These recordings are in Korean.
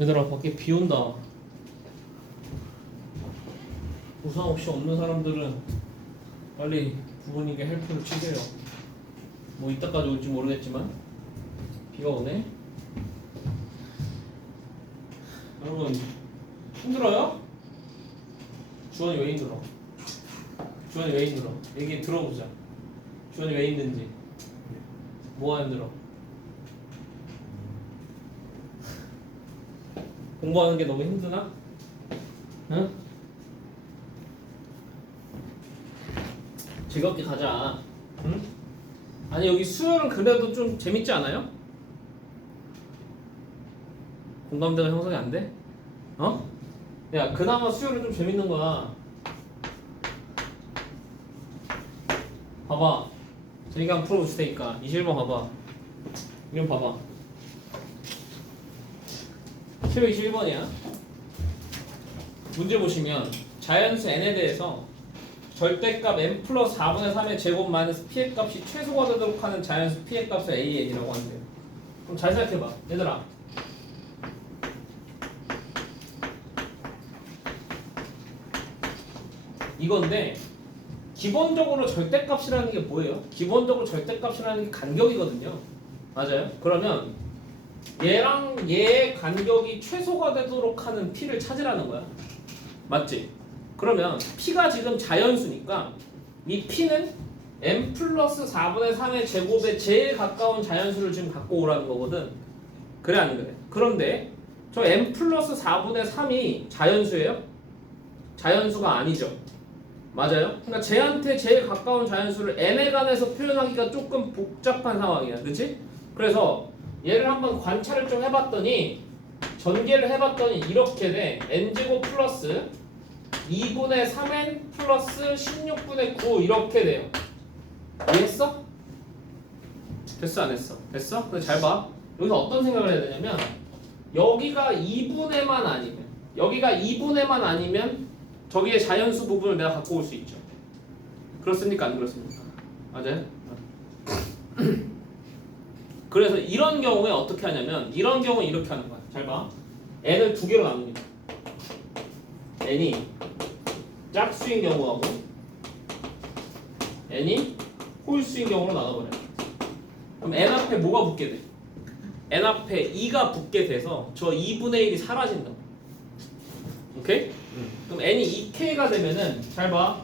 얘들아 밖에 비 온다. 우산 혹시 없는 사람들은 빨리 부모님께 헬프를 치세요. 뭐 이따까지 올지 모르겠지만 비가 오네. 여러분 힘들어요? 주원이 왜 힘들어? 주원이 왜 힘들어? 얘기 들어보자. 주원이 왜 힘든지. 뭐가 힘들어? 공부하는 게 너무 힘드나? 응? 즐겁게 가자. 응? 아니 여기 수요일은 그래도 좀 재밌지 않아요? 공감대가 형성이 안 돼? 어? 야 그나마 수요일은 좀 재밌는 거야. 봐봐. 저희가 한번 풀어볼 테니까 21번 봐봐. 이건 봐봐. 721번이야. 문제 보시면 자연수 n에 대해서 절대값 n 플러스 4분의 3의 제곱 마이너스 p의 값이 최소가 되도록 하는 자연수 p의 값을 an이라고 하는데요. 그럼 잘 생각해봐. 얘들아. 이건데 기본적으로 절대값이라는 게 뭐예요? 기본적으로 절대값이라는 게 간격이거든요. 맞아요? 그러면 얘랑 얘의 간격이 최소가 되도록 하는 p를 찾으라는 거야. 맞지? 그러면 p가 지금 자연수니까 이 p는 n 플러스 4분의 3의 제곱에 제일 가까운 자연수를 지금 갖고 오라는 거거든. 그래 안 그래? 그런데 저 n 플러스 4분의 3이 자연수예요? 자연수가 아니죠. 맞아요? 그러니까 쟤한테 제일 가까운 자연수를 n에 관해서 표현하기가 조금 복잡한 상황이야. 그치? 그래서 얘를 한번 관찰을 좀 해봤더니 전개를 해봤더니 이렇게 돼. n제곱 플러스 2분의 3n 플러스 16분의 9 이렇게 돼요. 이해했어? 됐어 안 했어? 됐어? 근데 잘 봐. 여기서 어떤 생각을 해야 되냐면 여기가 2분의만 아니면 여기가 2분의만 아니면 저기에 자연수 부분을 내가 갖고 올 수 있죠. 그렇습니까? 안 그렇습니까? 맞아요? 그래서 이런 경우에 어떻게 하냐면 이런 경우에 이렇게 하는 거야. 잘 봐. n을 두 개로 나눕니다. n이 짝수인 경우하고 n이 홀수인 경우로 나눠버려요. 그럼 n 앞에 뭐가 붙게 돼? n 앞에 2가 붙게 돼서 저 2분의 1이 사라진다. 오케이? 그럼 n이 2k가 되면은 잘 봐.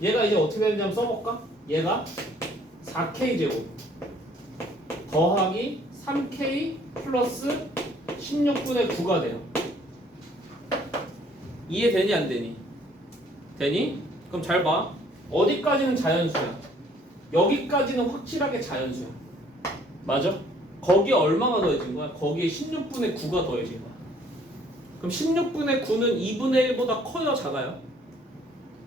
얘가 이제 어떻게 되는지 한번 써볼까? 얘가 4k 제곱 더하기 3k 플러스 16분의 9가 돼요. 이해되니 안 되니? 되니? 그럼 잘 봐. 어디까지는 자연수야? 여기까지는 확실하게 자연수야. 맞아? 거기에 얼마가 더해진 거야? 거기에 16분의 9가 더해진 거야. 그럼 16분의 9는 2분의 1보다 커요? 작아요?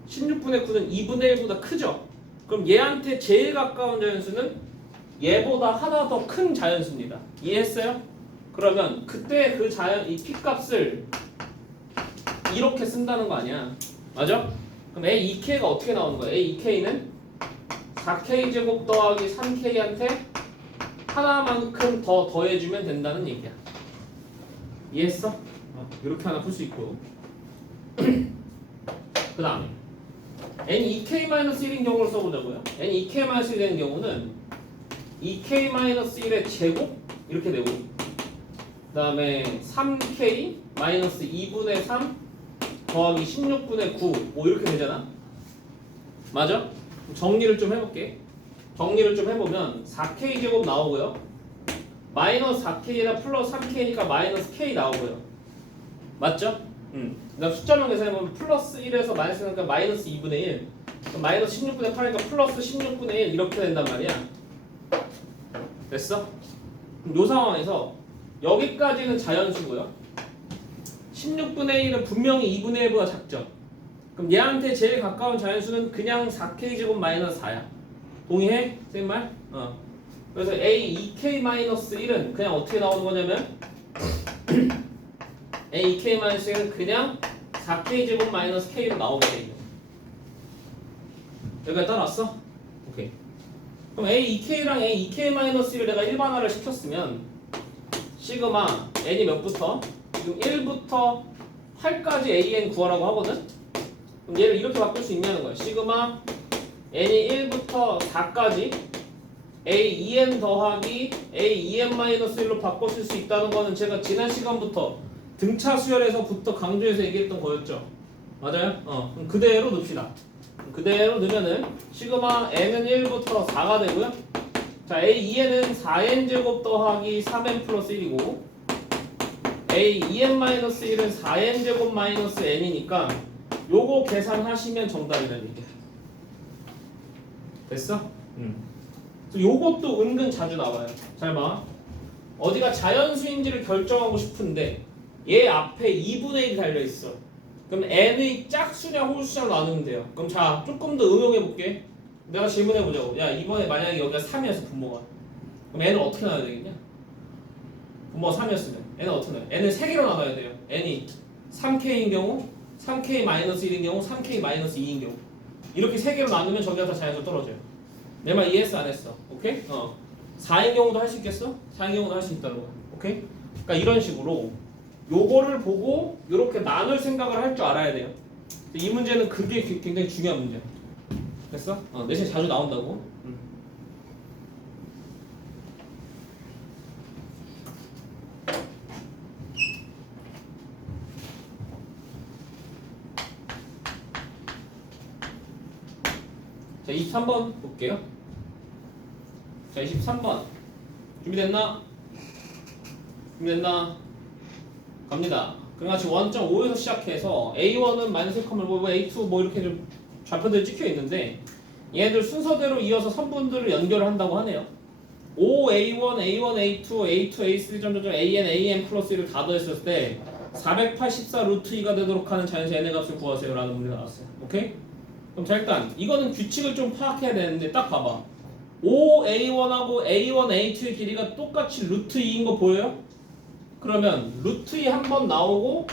16분의 9는 2분의 1보다 크죠? 그럼 얘한테 제일 가까운 자연수는 얘보다 하나 더 큰 자연수입니다. 이해했어요? 그러면 그때 그 이 p값을 이렇게 쓴다는 거 아니야. 맞아? 그럼 A2K가 어떻게 나오는 거야? A2K는 4K 제곱 더하기 3K한테 하나만큼 더 더해주면 된다는 얘기야. 이해했어? 이렇게 하나 풀 수 있고. 그 다음에 n2k-1인 경우를 써보자고요. n2k-1이 되는 경우는 2k-1의 제곱 이렇게 되고 그 다음에 3k-2분의 3 더하기 16분의 9 뭐 이렇게 되잖아. 맞아? 정리를 좀 해볼게. 정리를 좀 해보면 4k 제곱 나오고요. 마이너스 4k에다 플러스 3k니까 마이너스 k 나오고요. 맞죠? 그다음 숫자만 계산해보면 플러스 1에서 마이너스 1이니까 마이너스 2분의 1 마이너스 16분의 8이니까 플러스 16분의 1 이렇게 된단 말이야. 됐어? 그럼 이 상황에서 여기까지는 자연수고요. 16분의 1은 분명히 2분의 1보다 작죠? 그럼 얘한테 제일 가까운 자연수는 그냥 4k 제곱 마이너스 4야. 동의해? 선생님 말? 그래서 A2k-1은 그냥 어떻게 나오는 거냐면 A2k-1은 그냥 4k 제곱 마이너스 k로 나오게 돼 있는. 여기까지 따라왔어? 오케이. 그럼 A2k랑 A2k-1을 내가 일반화를 시켰으면 시그마 n이 몇부터? 지금 1부터 8까지 AN 구하라고 하거든? 그럼 얘를 이렇게 바꿀 수 있냐는 거야. 시그마 n이 1부터 4까지 A2n 더하기 A2n-1로 바꿔 쓸 수 있다는 거는 제가 지난 시간부터 등차 수열에서부터 강조해서 얘기했던 거였죠. 맞아요? 그럼 그대로 넣읍시다. 그대로 넣으면은 시그마 n은 1부터 4가 되고요. 자, A2n은 4n 제곱 더하기 3n 플러스 1이고 A2n-1은 4n 제곱 마이너스 n이니까 요거 계산하시면 정답이라는 얘기야. 됐어? 요것도 은근 자주 나와요. 잘 봐. 어디가 자연수인지를 결정하고 싶은데 얘 앞에 2분의 1이 달려있어. 그럼 n의 짝수냐 홀수냐 나누면 돼요. 그럼 자, 조금 더 응용해볼게. 내가 질문해보자고. 야, 이번에 만약에 여기가 3이었어, 분모가. 그럼 n을 어떻게 나눠야 되겠냐? 분모가 3이었으면 n은 어떻게 나눠요? n을 3개로 나눠야 돼요. n이 3k인 경우, 3k-1인 경우, 3k-2인 경우. 이렇게 3개로 나누면 저기가 다 자연수로 떨어져요. 내 말 이해했어 안 했어? 오케이? 4인 경우도 할 수 있겠어? 4인 경우도 할 수 있다는 거야. 오케이? 그러니까 이런 식으로 요거를 보고 이렇게 나눌 생각을 할 줄 알아야 돼요. 이 문제는 그게 굉장히 중요한 문제야. 됐어? 내신 자주 나온다고. 자, 23번 볼게요. 자, 23번 준비됐나? 준비됐나? 갑니다. 그러니까 지금 1.5에서 시작해서 A1은 마이너스 1,5, A2 뭐 이렇게 좀 좌표들이 찍혀 있는데 얘들 순서대로 이어서 선분들을 연결을 한다고 하네요. OA1, A1, A2, A2, A3, 점점점 AN, AN 플러스 1을 다 더했을 때 484 루트 2가 되도록 하는 자연수 n의 값을 구하세요 라는 문제가 나왔어요. 오케이? 그럼 자, 일단 이거는 규칙을 좀 파악해야 되는데 딱 봐봐. OA1하고 A1, A2의 길이가 똑같이 루트 2인 거 보여요? 그러면 루트 2 한 번 나오고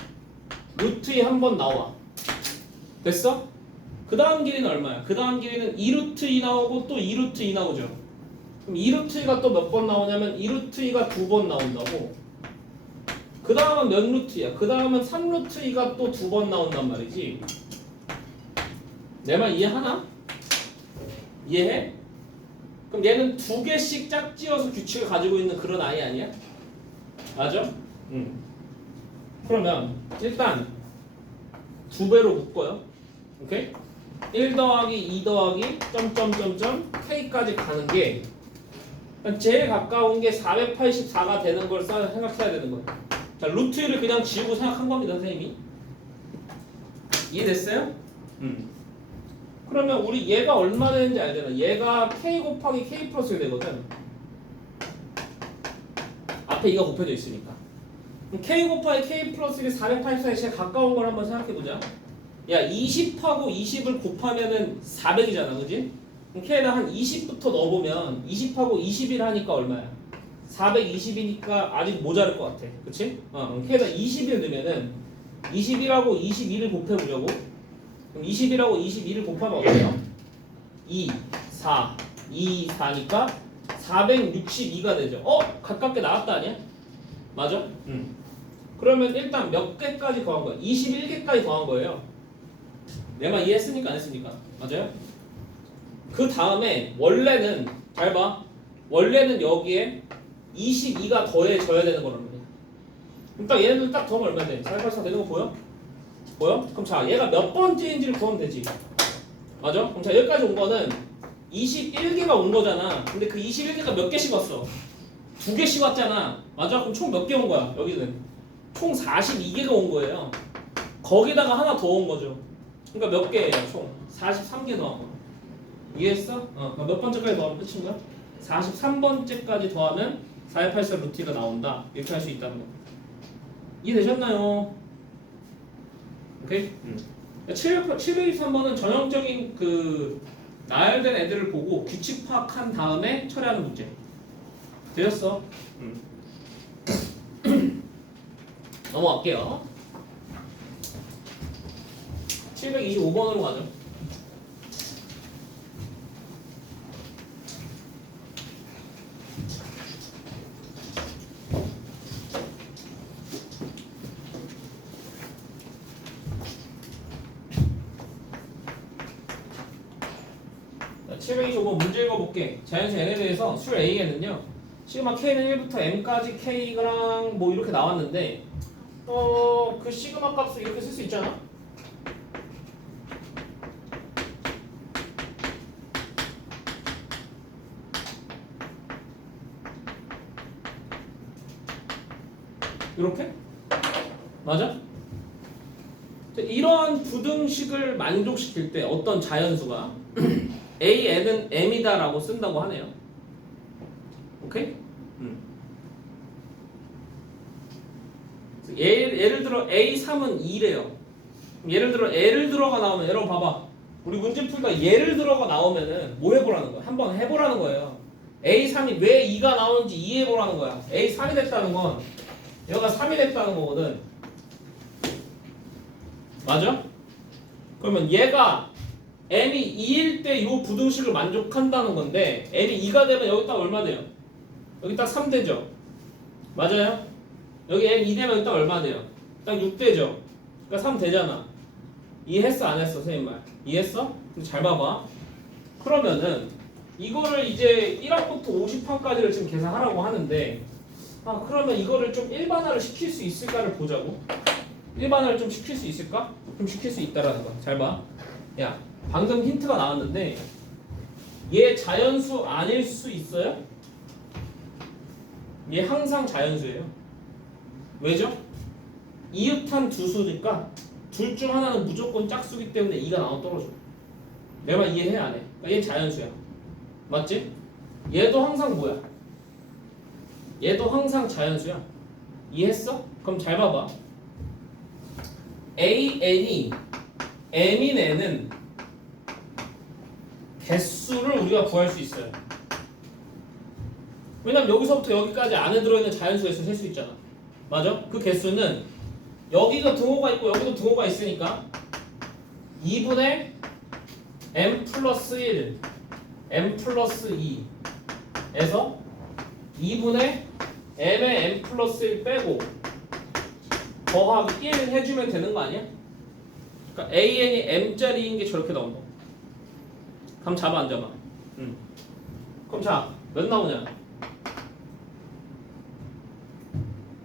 루트 2 한 번 나와. 됐어? 그 다음 길이는 얼마야? 그 다음 길이는 2루트 2 나오고 또 2루트 2 나오죠. 그럼 2루트 2가 또 몇 번 나오냐면 2루트 2가 2번 나온다고. 그 다음은 몇 루트 2야? 그 다음은 3루트 2가 또 2번 나온단 말이지. 내 말 이해하나? 이해해? 그럼 얘는 2개씩 짝지어서 규칙을 가지고 있는 그런 아이 아니야? 맞아? 그러면 일단 2배로 묶어요. 오케이? 1 더하기 2 더하기 점점점점 k까지 가는 게 제일 가까운 게 484가 되는 걸 생각해야 되는 거예요. 자, 루트 1을 그냥 지우고 생각한 겁니다, 선생님이. 이해됐어요? 그러면 우리 얘가 얼마 되는지 알잖아. 얘가 k 곱하기 k 플러스 1 되거든. 앞에 2가 곱해져 있으니까. 그럼 k 곱하기 k 플러스 1이 484에 제일 가까운 걸 한번 생각해보자. 야, 20하고 20을 곱하면은 400이잖아, 그지? 그럼 k에다 한 20부터 넣어보면 20하고 21 하니까 얼마야? 420이니까 아직 모자랄 것 같아, 그치? 그럼 k에다 21 넣으면은 21하고 22를 곱해보려고. 그럼 21하고 22를 곱하면 어때요? 2, 4, 2, 4니까 462가 되죠. 가깝게 나왔다 아니야? 맞아? 그러면 일단 몇 개까지 더한 거야? 21개까지 더한 거예요. 내 말 이해했으니까 안 했으니까. 맞아요? 그 다음에 원래는 잘 봐. 원래는 여기에 22가 더해져야 되는 거란 말이야. 그럼 딱 얘네들 딱 더하면 얼마 돼? 484 되는 거 보여? 보여? 그럼 자, 얘가 몇 번째인지를 구하면 되지. 맞아? 그럼 자, 여기까지 온 거는 21개가 온 거잖아. 근데 그 21개가 몇 개씩 왔어? 2개씩 왔잖아. 맞아? 그럼 총 몇 개 온 거야? 여기는 총 42개가 온 거예요. 거기다가 하나 더 온 거죠. 그러니까 몇 개예요? 총 43개 더한 거. 이해했어? 몇 번째까지 더하면 끝인 거야? 43번째까지 더하면 484 루트가 나온다. 이렇게 할 수 있다는 거. 이해되셨나요? 오케이? 723번은 전형적인 그 나열된 애들을 보고 규칙 파악한 다음에 처리하는 문제. 되셨어? 넘어갈게요. 725번으로 가죠. 725번 문제 읽어볼게. 자연수 n에 대해서 술 a에는요 시그마 k는 1부터 m까지 k랑 뭐 이렇게 나왔는데 그 시그마 값을 이렇게 쓸 수 있잖아. 이렇게? 맞아? 이러한 부등식을 만족시킬 때 어떤 자연수가 a, n은 m이다 라고 쓴다고 하네요. 오케이? 예를 들어 a3은 2래요. 예를 들어 예를 들어가 나오면 여러분 봐봐. 우리 문제 풀다 예를 들어가 나오면은 뭐 해보라는 거야? 한번 해보라는 거예요. a3이 왜 2가 나오는지 이해해보라는 거야. a3이 됐다는 건 얘가 3이 됐다는 거거든. 맞아? 그러면 얘가 m이 2일 때 이 부등식을 만족한다는 건데 m이 2가 되면 여기 딱 얼마 돼요? 여기 딱 3 되죠? 맞아요? 여기 m 2 되면 여기 딱 얼마 돼요? 딱 6 되죠? 그러니까 3 되잖아. 이해했어? 안 했어? 선생님 말 이해했어? 잘 봐봐. 그러면은 이거를 이제 1학부터 50항까지를 지금 계산하라고 하는데 그러면 이거를 좀 일반화를 시킬 수 있을까를 보자고. 일반화를 좀 시킬 수 있을까? 좀 시킬 수 있다라는 거야. 잘 봐. 야, 방금 힌트가 나왔는데 얘 자연수 아닐 수 있어요? 얘 항상 자연수예요. 왜죠? 이웃한 두 수니까 둘 중 하나는 무조건 짝수기 때문에 2가 나와 떨어져. 내 말 이해해 안 해? 그러니까 얘 자연수야. 맞지? 얘도 항상 뭐야? 얘도 항상 자연수야. 이해했어? 그럼 잘 봐봐. AN이 M인 N은 개수를 우리가 구할 수 있어요. 왜냐면 여기서부터 여기까지 안에 들어있는 자연수 개수 셀 수 있잖아. 맞아? 그 개수는 여기가 등호가 있고 여기도 등호가 있으니까 2분의 M 플러스 1 M 플러스 2에서 2분의 M의 M 플러스 1 빼고 더하기 1 해주면 되는 거 아니야? 그러니까 AN이 M짜리인 게 저렇게 나온다. 그럼 잡아 안 잡아? 그럼 자, 몇 나오냐?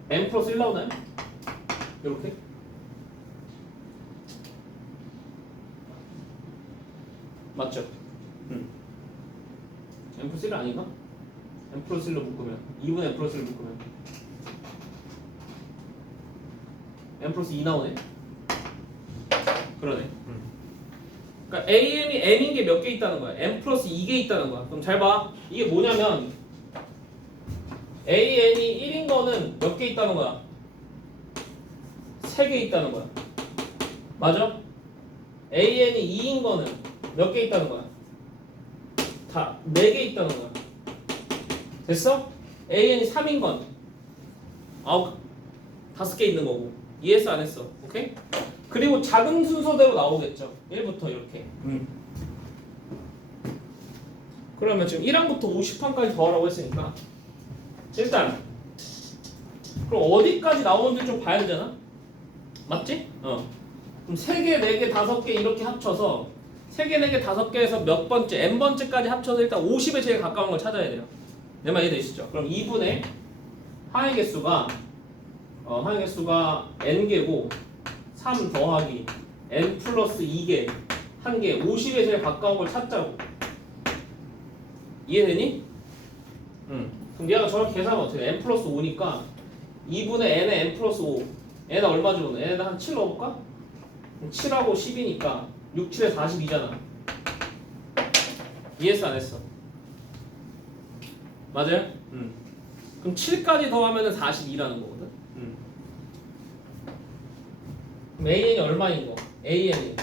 M 플러스 1 나오나요? 이렇게? 맞죠? M 플러스 1 아닌가? M 플러스 1로 묶으면 2분의 M 플러스 1로 묶으면 M 플러스 2 나오네? 그러네. 그러니까 AM이 M인 게 몇 개 있다는 거야? M 플러스 2개 있다는 거야. 그럼 잘 봐. 이게 뭐냐면 AN이 1인 거는 몇 개 있다는 거야? 3개 있다는 거야. 맞아? AN이 2인 거는 몇 개 있다는 거야? 다 4개 있다는 거야. 됐어? AN이 3인 건 5개 있는 거고. 이해했어 안 했어? 오케이? 그리고 작은 순서대로 나오겠죠. 1부터 이렇게. 그러면 지금 1항부터 50항까지 더하라고 했으니까 일단 그럼 어디까지 나오는지 좀 봐야 되잖아? 맞지? 그럼 3개, 4개, 5개 이렇게 합쳐서 3개, 4개, 5개에서 몇 번째, n번째까지 합쳐서 일단 50에 제일 가까운 걸 찾아야 돼요. 내 말 이해되시죠? 그럼 2분의 항의 개수가 항의 개수가 n개고 3 더하기 n 플러스 2개 1개 50에 제일 가까운 걸 찾자고. 이해되니? 그럼 얘가 저렇게 계산하면 어떻게 돼? n 플러스 5니까 2분의 n에 n 플러스 5 n은 얼마 주는 n에다 한 7 넣어볼까? 7하고 10이니까 6, 7에 42잖아. 이해했어 안 했어? 맞아요? 그럼 7까지 더하면 42라는 거거든? 그럼 AN이 얼마인 거? AN이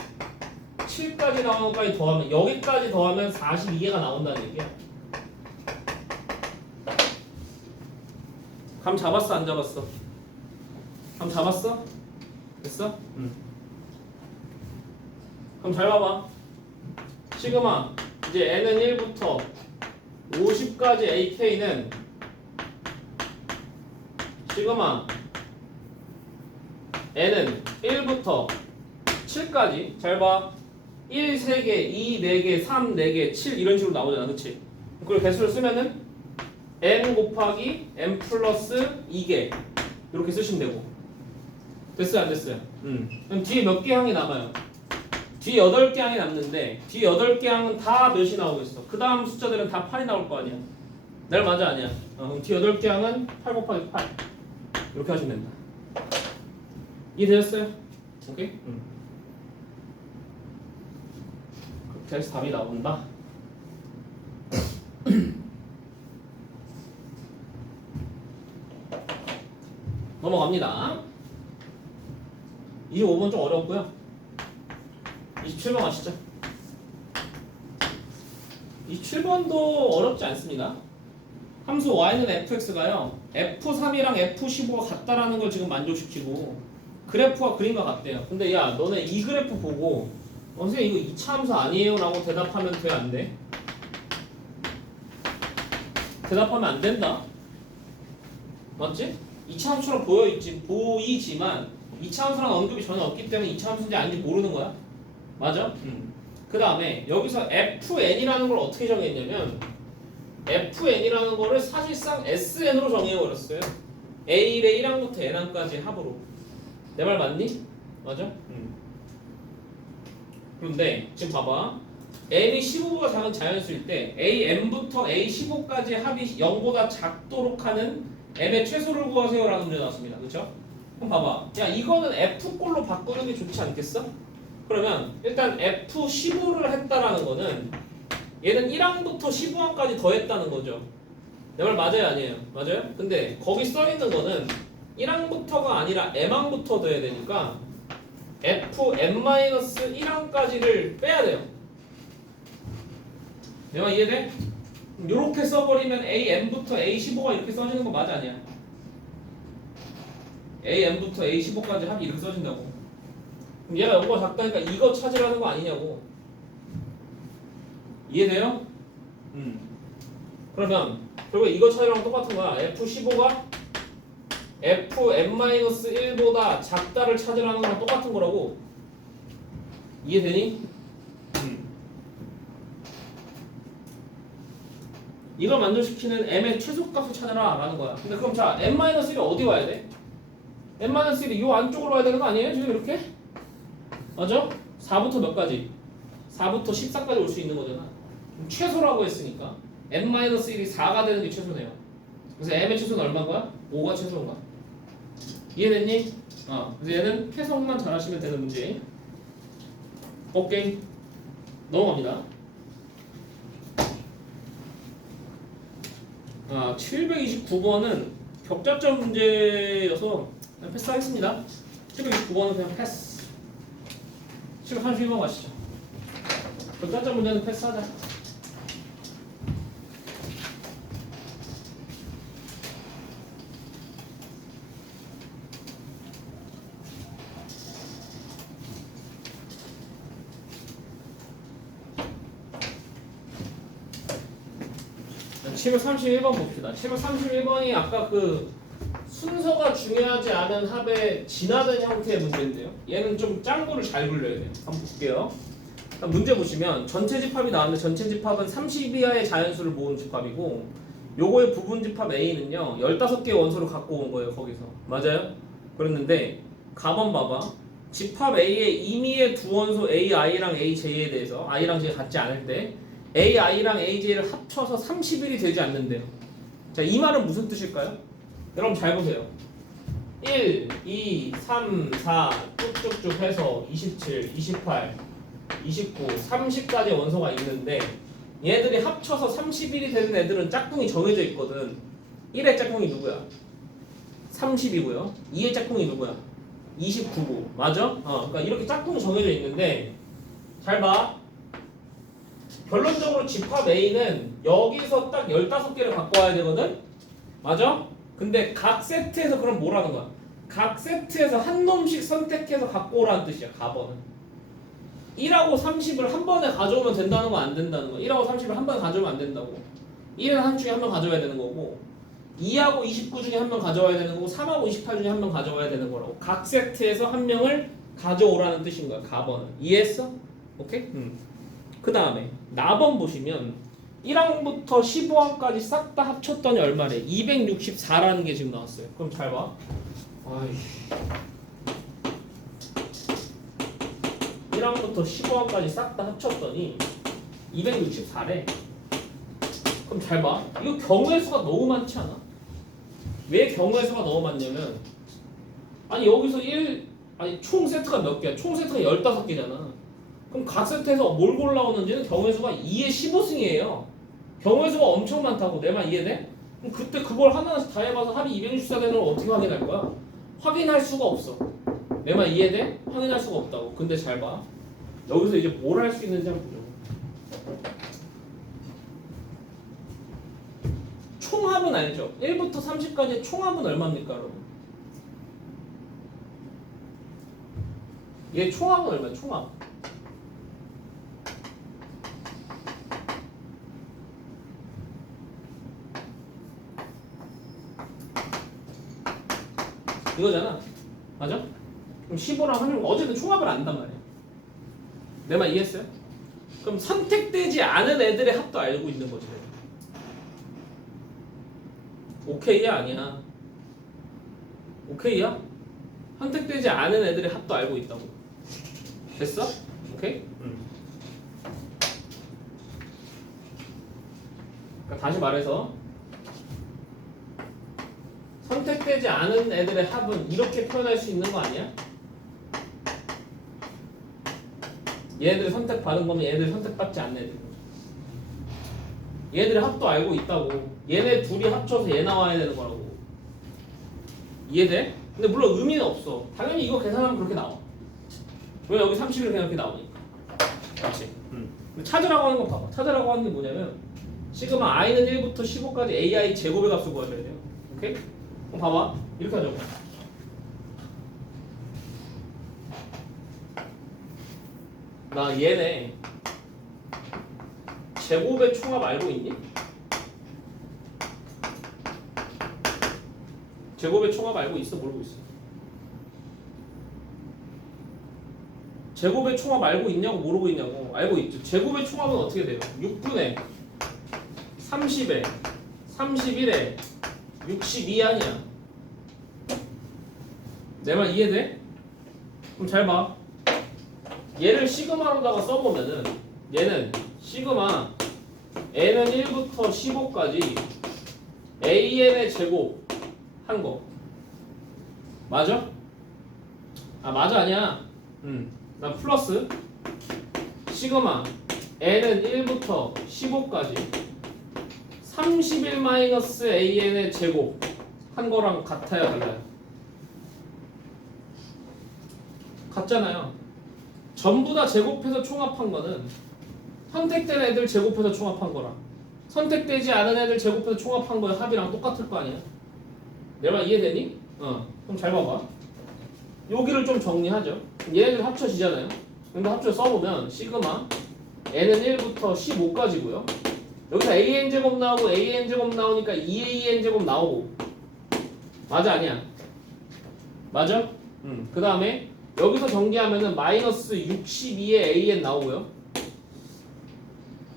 7까지 나오는 것까지 더하면 여기까지 더하면 42개가 나온다는 얘기야. 감 잡았어 안 잡았어? 감 잡았어? 됐어? 그럼 잘 봐봐. 시그마 이제 n은 1부터 50까지 ak는 시그마 n은 1부터 7까지 잘 봐. 1 3개, 2 4개, 3 4개, 7 이런 식으로 나오잖아. 그치? 그걸 개수를 쓰면은 n 곱하기 n 플러스 2개 이렇게 쓰시면 되고. 됐어요? 안 됐어요? 그럼 뒤에 몇 개 항이 남아요? 뒤에 8개 항이 남는데 뒤에 8개 항은 다 몇이 나오고 있어. 그 다음 숫자들은 다 8이 나올 거 아니야. 내가 맞아 아니야? 그럼 뒤에 8개 항은 8 곱하기 8 이렇게 하시면 된다. 이해되셨어요? 오케이? 그렇게 해서 답이 나온다. 넘어갑니다. 25번 좀 어려웠고요. 27번 아시죠? 27번도 어렵지 않습니다. 함수 y는 fx가요 f3이랑 f15가 같다라는 걸 지금 만족시키고 그래프와 그림과 같대요. 근데 야 너네 이 그래프 보고 선생님 이거 2차 함수 아니에요? 라고 대답하면 돼? 안 돼? 대답하면 안 된다. 맞지? 2차 함수로 보이지만 2차 함수라는 언급이 전혀 없기 때문에 2차 함수인지 아닌지 모르는 거야. 맞아? 그 다음에 여기서 fn이라는 걸 어떻게 정했냐면 fn이라는 거를 사실상 sn으로 정해버렸어요. a의 1항부터 n항까지 합으로. 내 말 맞니? 맞아? 그런데 지금 봐봐. n이 15보다 작은 자연수일 때 a(n)부터 a15까지 합이 0보다 작도록 하는 m의 최소를 구하세요라는 문제 나왔습니다. 그렇죠? 그럼 봐봐. 야 이거는 f꼴로 바꾸는 게 좋지 않겠어? 그러면 일단 f15를 했다라는 거는 얘는 1항부터 15항까지 더했다는 거죠. 내 말 맞아요 아니에요? 맞아요? 근데 거기 써있는 거는 1항부터가 아니라 m항부터 더해야 되니까 fn-1항까지를 빼야 돼요. 내 말 이해돼? 이렇게 써버리면 a(n)부터 a15가 이렇게 써지는 거 맞아 아니야? a(n)부터 a15까지 합이 이렇게 써진다고. 그럼 얘가 0보다 작다니까 이거 찾으라는 거 아니냐고. 이해돼요? 그러면 결국에 이거 찾으랑 똑같은 거야. f15가 fn-1보다 작다를 찾으라는 거랑 똑같은 거라고. 이해되니? 이걸 만족시키는 m의 최소값을 찾아라 라는 거야. 근데 그럼 자 n-1이 어디 와야 돼? n-1이 이 안쪽으로 와야 되는 거 아니에요? 지금 이렇게? 맞아? 4부터 몇 가지? 4부터 14까지 올 수 있는 거잖아. 최소라고 했으니까 n-1이 4가 되는 게 최소네요. 그래서 m의 최소는 얼마인 거야? 5가 최소인 거야. 이해됐니? 그래서 얘는 해석만 잘하시면 되는 문제. 오케이. 넘어갑니다. 729번은 격자점 문제여서 그냥 패스하겠습니다. 729번은 그냥 패스. 731번 가시죠. 격자점 문제는 패스하자. 자, 731번 봅시다. 731번이 아까 그 순서가 중요하지 않은 합의 진화된 형태의 문제인데요. 얘는 좀 짱구를 잘 굴려야 돼요. 한번 볼게요. 문제 보시면 전체 집합이 나왔는데 전체 집합은 30 이하의 자연수를 모은 집합이고 요거의 부분 집합 A는요 15개의 원소를 갖고 온 거예요. 거기서 맞아요? 그랬는데 가만 봐봐. 집합 A의 임의의 두 원소 AI랑 AJ에 대해서 I랑 J가 같지 않을 때 AI랑 AJ를 합쳐서 31이 되지 않는데요. 자, 이 말은 무슨 뜻일까요? 여러분 잘 보세요. 1, 2, 3, 4 쭉쭉쭉 해서 27, 28, 29, 30까지 원소가 있는데 얘들이 합쳐서 31이 되는 애들은 짝꿍이 정해져 있거든. 1의 짝꿍이 누구야? 30이고요. 2의 짝꿍이 누구야? 29고. 맞아? 그러니까 이렇게 짝꿍이 정해져 있는데 잘 봐. 결론적으로 집합 A는 여기서 딱 15개를 갖고 와야 되거든? 맞아? 근데 각 세트에서 그럼 뭐라는 거야? 각 세트에서 한 놈씩 선택해서 갖고 오라는 뜻이야. 가번은 1하고 30을 한 번에 가져오면 된다는 거 안 된다는 거야. 1하고 30을 한 번에 가져오면 안 된다고. 1은 한 중에 한 번 가져와야 되는 거고 2하고 29 중에 한 명 가져와야 되는 거고 3하고 28 중에 한 명 가져와야 되는 거라고. 각 세트에서 한 명을 가져오라는 뜻인 거야. 가번은. 이해했어? 오케이? 그 다음에 나번 보시면 1항부터 15항까지 싹 다 합쳤더니 얼마래? 264라는 게 지금 나왔어요. 그럼 잘 봐. 아이씨. 1항부터 15항까지 싹 다 합쳤더니 264래. 그럼 잘 봐. 이거 경우의 수가 너무 많지 않아? 왜 경우의 수가 너무 많냐면 아니 여기서 총 세트가 몇 개야? 총 세트가 15개잖아. 그럼 각 세트에서 뭘 골라오는지는 경우의 수가 2의 15승이에요. 경우의 수가 엄청 많다고. 내 말 이해돼? 그럼 그때 그걸 하나씩 다 해봐서 합이 264 되는 걸 어떻게 확인할 거야? 확인할 수가 없어. 내 말 이해돼? 확인할 수가 없다고. 근데 잘 봐. 여기서 이제 뭘 할 수 있는지 한번 보자. 총합은 알죠? 1부터 30까지의 총합은 얼마입니까, 여러분? 얘 총합은 얼마야? 총합. 이거잖아. 맞아? 그럼 15랑 하면 어쨌든 총합을 안단 말이야. 내 말 이해했어요? 그럼 선택되지 않은 애들의 합도 알고 있는 거지. 오케이야 아니야? 오케이야? 선택되지 않은 애들의 합도 알고 있다고. 됐어? 오케이? 그러니까 다시 말해서 선택되지 않은 애들의 합은 이렇게 표현할 수 있는 거 아니야? 얘네들이 선택받은 거면 얘네들이 선택받지 않는 애들. 얘네들의 합도 알고 있다고. 얘네 둘이 합쳐서 얘 나와야 되는 거라고. 이해돼? 근데 물론 의미는 없어. 당연히 이거 계산하면 그렇게 나와. 왜 여기 30일 그냥 이렇게 나오니까. 그렇지? 찾으라고 하는 거 봐봐. 찾으라고 하는 게 뭐냐면 시그마 i는 1부터 15까지 ai 제곱의 값을 구하셔야 돼요. 오케이? 그럼 봐봐. 이렇게 하자고. 나 얘네 제곱의 총합 알고 있니? 제곱의 총합 알고 있어? 모르고 있어? 제곱의 총합 알고 있냐고 모르고 있냐고. 알고 있죠. 제곱의 총합은 어떻게 돼요? 6분의 30에 31에 62 아니야. 내 말 이해돼? 그럼 잘 봐. 얘를 시그마로다가 써보면은 얘는 시그마 n은 1부터 15까지 an의 제곱 한 거 맞아? 아 맞아 아니야? 나 플러스 시그마 n은 1부터 15까지 31 마이너스 an의 제곱 한 거랑 같아요 달라요? 같잖아요. 전부 다 제곱해서 총합한 거는 선택된 애들 제곱해서 총합한 거랑 선택되지 않은 애들 제곱해서 총합한 거의 합이랑 똑같을 거 아니야? 내 말 이해되니? 그럼 잘 봐봐. 여기를 좀 정리하죠. 얘네들 합쳐지잖아요. 근데 합쳐 써보면 시그마 n은 1부터 15까지고요. 여기서 an 제곱 나오고 an 제곱 나오니까 2an 제곱 나오고 맞아 아니야? 맞아? 그 다음에 여기서 정리하면은 마이너스 62에 an 나오고요.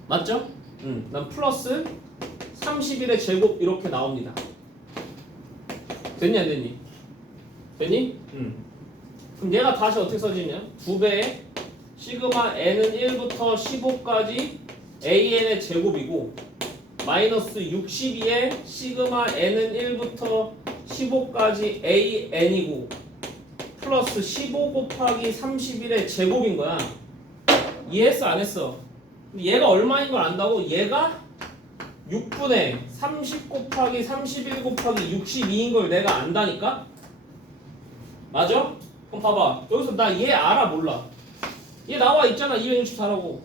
맞죠? 난 플러스 31의 제곱 이렇게 나옵니다. 됐니 안 됐니? 됐니? 그럼 얘가 다시 어떻게 써지냐? 2배의 시그마 n은 1부터 15까지 an의 제곱이고 마이너스 62의 시그마 n은 1부터 15까지 an이고 플러스 15 곱하기 31의 제곱인 거야. 이해했어 안 했어? 얘가 얼마인 걸 안다고? 얘가 6분의 30 곱하기 31 곱하기 62인 걸 내가 안다니까? 맞아? 그럼 봐봐. 여기서 나 얘 알아 몰라? 얘 나와 있잖아 264라고.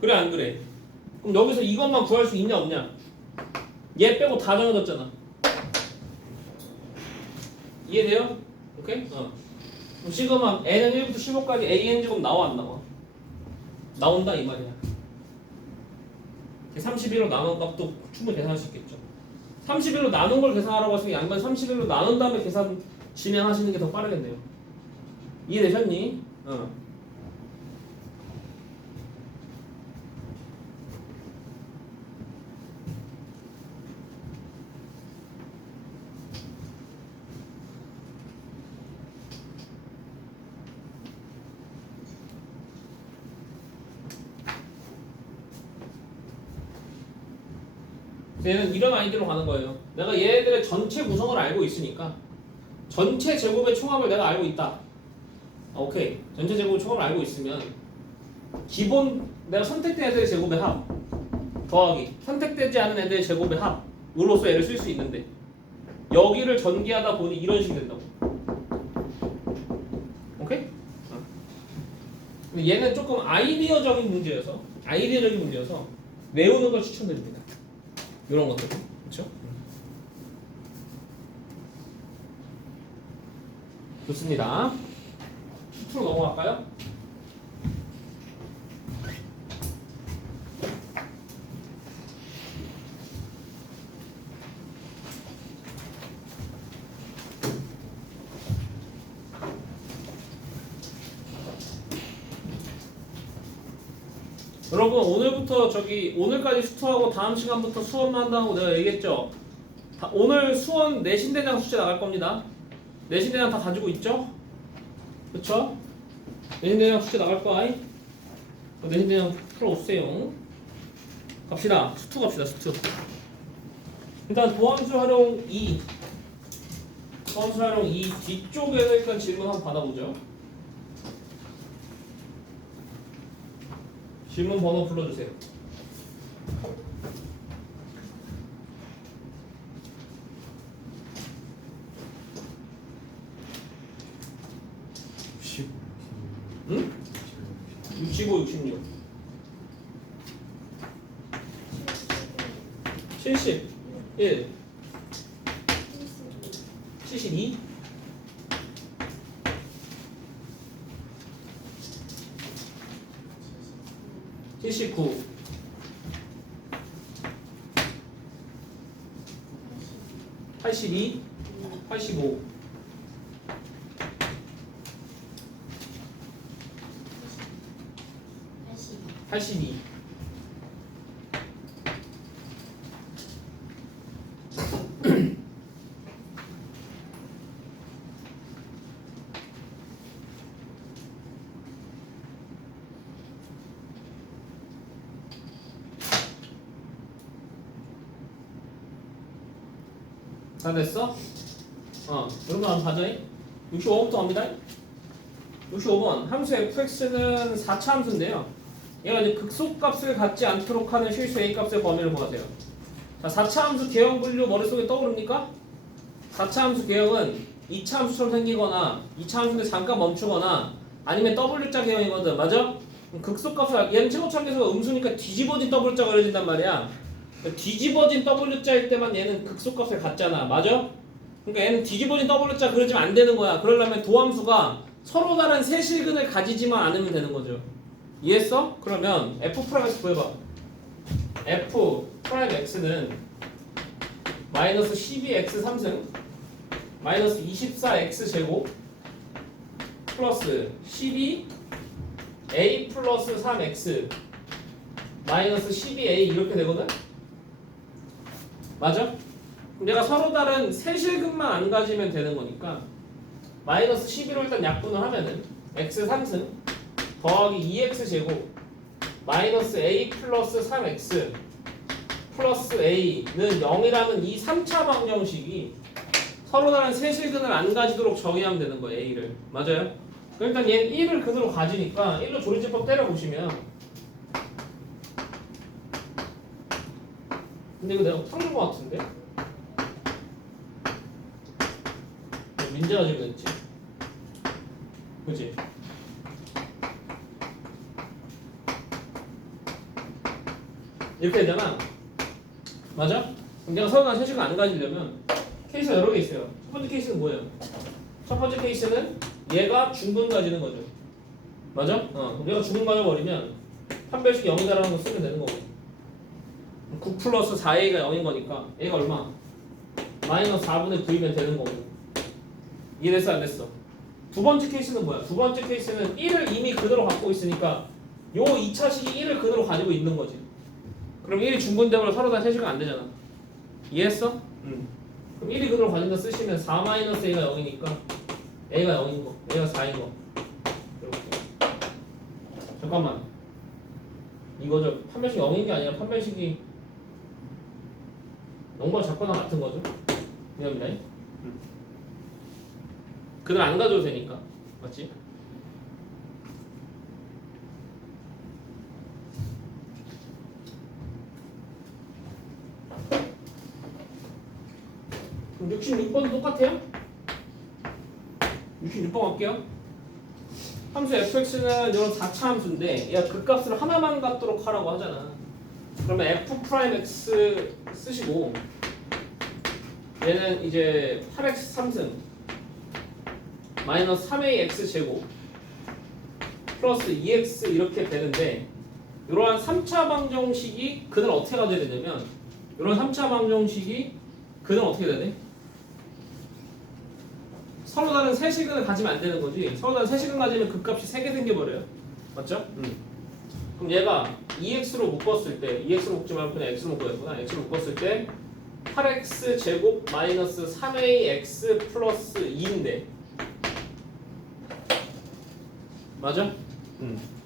그래 안 그래? 그럼 여기서 이것만 구할 수 있냐 없냐? 얘 빼고 다 정해졌잖아. 이해돼요? 오케이? 그럼 시그마 n은 1부터 15까지 an 제곱 나와 안 나와? 나온다 이 말이야. 31로 나눈 값도 충분히 계산할 수 있겠죠. 31로 나눈 걸 계산하라고 하시면 양변 31로 나눈 다음에 계산 진행하시는 게 더 빠르겠네요. 이해되셨니? 얘는 이런 아이디어로 가는 거예요. 내가 얘네들의 전체 구성을 알고 있으니까 전체 제곱의 총합을 내가 알고 있다. 오케이. 전체 제곱의 총합을 알고 있으면 기본 내가 선택된 애들의 제곱의 합 더하기 선택되지 않은 애들의 제곱의 합으로서 얘를 쓸 수 있는데 여기를 전개하다 보니 이런 식이 된다고. 오케이? 근데 얘는 조금 아이디어적인 문제여서 외우는 걸 추천드립니다. 이런 것들. 그렇죠? 좋습니다. 수로 넘어갈까요? 여러분 오늘부터 오늘까지 수투하고 다음 시간부터 수원만 한다고 내가 얘기했죠? 오늘 수원 내신대장 숙제 나갈 겁니다. 내신대장 다 가지고 있죠? 그쵸? 내신대장 숙제 나갈 거야. 내신대장 풀어오세요. 갑시다. 수투 갑시다. 수투. 일단 도함수 활용 2 뒤쪽에서 일단 질문 한번 받아보죠. 질문 번호 불러주세요. 응? 65, 66 71 72 79 82 85 82 다 됐어? 여러분 한번 가자. 65번부터 갑니다. 65번 함수 fx는 4차 함수인데요. 얘가 이제 극소값을 갖지 않도록 하는 실수 a값의 범위를 구하세요. 자, 4차 함수 개형 분류 머릿속에 떠오릅니까? 4차 함수 개형은 2차 함수처럼 생기거나 2차 함수인데 잠깐 멈추거나 아니면 W자 개형이거든. 맞아? 극소값을 얘는 최고차계수가 음수니까 뒤집어진 W자가 그려진단 말이야. 뒤집어진 W자일 때만 얘는 극소값을 갖잖아. 맞아? 그러니까 얘는 뒤집어진 W자 그려지면 안 되는 거야. 그러려면 도함수가 서로 다른 세실근을 가지지만 않으면 되는 거죠. 이해했어? 그러면 F'X 구해봐. F'X는 마이너스 12X 3승 마이너스 24X 제곱 플러스 12A 플러스 3X 마이너스 12A 이렇게 되거든? 맞아? 그럼 얘가 서로 다른 세실근만 안 가지면 되는 거니까 마이너스 12로 일단 약분을 하면은 x 3승 더하기 2x 제곱 마이너스 a 플러스 3x 플러스 a는 0이라는 이 3차 방정식이 서로 다른 세실근을 안 가지도록 정의하면 되는 거예요. a를. 맞아요? 그럼 일단 얘는 1을 근으로 가지니까 1로 조리제법 때려보시면 근데 이거 내가 틀린 거 같은데? 민재가 지금 냈지? 그치? 이렇게 되잖아. 맞아? 그럼 내가 서로 다른 세식을 안 가지려면 케이스가 여러 개 있어요. 첫 번째 케이스는 뭐예요? 첫 번째 케이스는 얘가 중근 가지는 거죠. 맞아? 그럼 얘가 중근 가져버리면 판별식이 0이다라는 거 쓰면 되는 거고 9 플러스 4a가 0인 거니까 a가 얼마? 마이너스 4분의 9이면 되는 거고. 이해됐어 안 됐어? 두 번째 케이스는 뭐야? 두 번째 케이스는 1을 이미 근으로 갖고 있으니까 요 2차식이 1을 근으로 가지고 있는 거지. 그럼 1이 중근되므로 서로 다 세식은 안 되잖아. 이해했어? 그럼 1이 근으로 가진다 쓰시면 4-a가 0이니까 a가 0인 거, a가 4인 거. 이렇게. 잠깐만. 이거죠. 판별식 0인 게 아니라 판별식이 0번 작거나 같은 거죠. 이해합니다. 그들 안 가져도 되니까. 맞지? 그럼 66번도 똑같아요? 66번 갈게요. 함수 fx는 이런 4차 함수인데 얘가 그 값을 하나만 갖도록 하라고 하잖아. 그러면 f'(x) 쓰시고 얘는 이제 8x 3승 마이너스 3ax 제곱 플러스 2x 이렇게 되는데 이러한 3차 방정식이 그는 어떻게 가져야 되냐면 이런 3차 방정식이 그는 어떻게 되네? 서로 다른 세시근을 가지면 안 되는 거지. 서로 다른 세시근 가지면 그 값이 3개 생겨버려요. 맞죠? 그럼 얘가 2x로 묶었을 때 2x로 묶지 말고 그냥 x로 묶어야겠구나. x로 묶었을 때 8x 제곱 마이너스 3ax 플러스 2인데 맞아?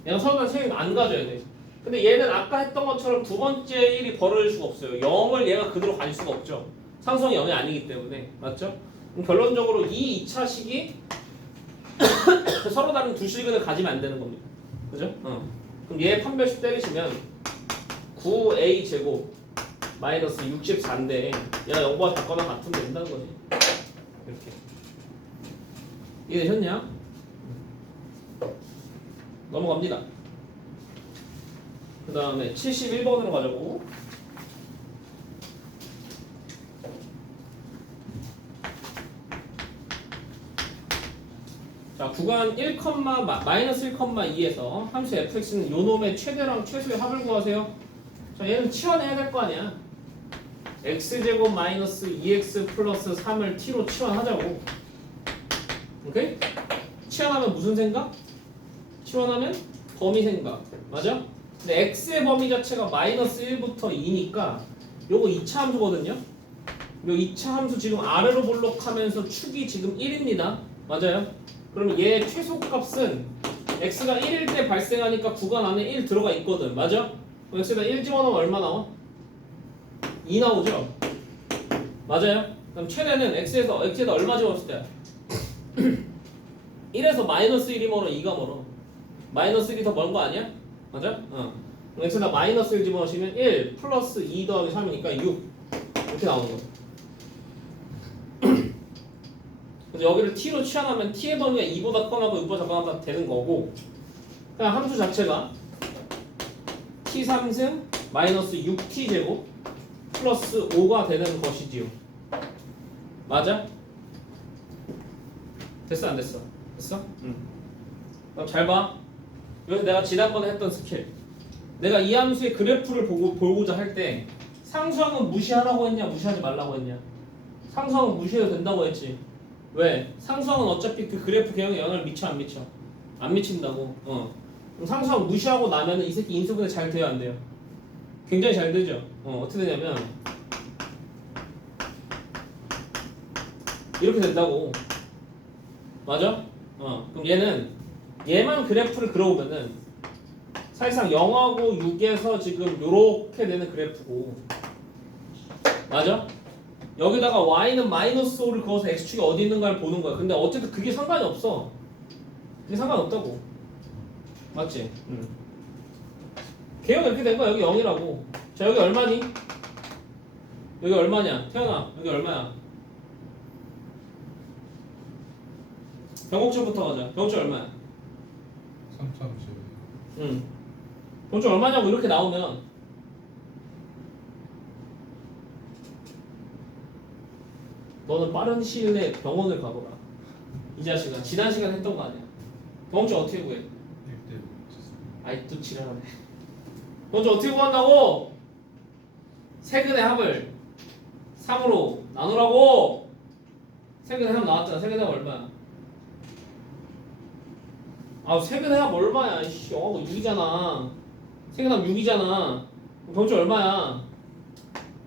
얘가 서로 다른 세시근 안 가져야 돼. 근데 얘는 아까 했던 것처럼 두 번째 1이 벌어질 수가 없어요. 0을 얘가 그대로 가질 수가 없죠. 상수성이 0이 아니기 때문에. 맞죠? 그럼 결론적으로 이 2차식이 서로 다른 두 실근을 가지면 안 되는 겁니다. 그죠? 그럼 얘 판별식 때리시면 9a 제곱 마이너스 64인데 얘가 0보다 작거나 같으면 된다는 거지. 이렇게. 이해되셨냐? 넘어갑니다. 그 다음에 71번으로 가자고. 자, 구간 1, 마이너스 1,2에서 함수 fx는 요놈의 최대랑 최소의 합을 구하세요. 자, 얘는 치환해야 될 거 아니야. x제곱 마이너스 2x 플러스 3을 t로 치환하자고. 오케이? 치환하면 무슨 생각? 치환하면 범위 생각. 맞아? 근데 x의 범위 자체가 마이너스 1부터 2니까 요거 2차 함수거든요. 요 2차 함수 지금 아래로 볼록하면서 축이 지금 1입니다. 맞아요? 그러면 얘 최소값은 x가 1일 때 발생하니까 구간 안에 1 들어가 있거든. 맞아? 그럼 x에다 1 집어넣으면 얼마 나와? 2 나오죠? 맞아요? 그럼 최대는 x에다 얼마 집어넣었을 때야? 1에서 마이너스 1이 멀어 2가 멀어. 마이너스 1이 더 먼 거 아니야? 맞아? 그럼 x에다 마이너스 1 집어넣으시면 1 플러스 2 더하기 3이니까 6 이렇게 나오는 거. 그래서 여기를 t로 치환하면 t의 범위가 2보다 커나고 6보다 작거나 되는 거고 그냥 함수 자체가 t 3승 마이너스 6t 제곱 플러스 5가 되는 것이지요. 맞아? 됐어 안 됐어? 됐어? 그럼 잘 봐. 여기서 내가 지난번에 했던 스킬 내가 이 함수의 그래프를 보고자 할 때 상수항은 무시하라고 했냐 무시하지 말라고 했냐? 상수항은 무시해도 된다고 했지. 왜? 상수항은 어차피 그 그래프 개형에 영향을 미쳐 안 미쳐? 안 미친다고. 그럼 상수항 무시하고 나면은 이 새끼 인수분해 잘 돼요 안 돼요? 굉장히 잘 되죠. 어떻게 되냐면 이렇게 된다고. 맞아? 그럼 얘만 그래프를 그려오면은 사실상 0하고 6에서 지금 요렇게 되는 그래프고 맞아? 여기다가 y는 마이너스 5를 그어서 x축이 어디 있는가를 보는 거야. 근데 어쨌든 그게 상관이 없어. 그게 상관없다고. 맞지? 개형 이렇게 된 거야. 여기 0이라고. 자, 여기 얼마니? 여기 얼마냐? 태연아, 여기 얼마야? 병옥철부터 가자. 병옥철 얼마야? 3,000원. 병옥철 얼마냐고 이렇게 나오면 너는 빠른 시일 내에 병원을 가보라. 이 자식아, 지난 시간 했던 거 아니야? 병옥철 어떻게 구해? 1대 아이 또 지랄하네. 병옥철 어떻게 구한다고? 세근의 합을 3으로 나누라고. 세근의 합 나왔잖아. 세근의 합 얼마야? 세근의 합 얼마야? 이씨, 영하고 6이잖아. 세근의 합 6이잖아. 병철 얼마야?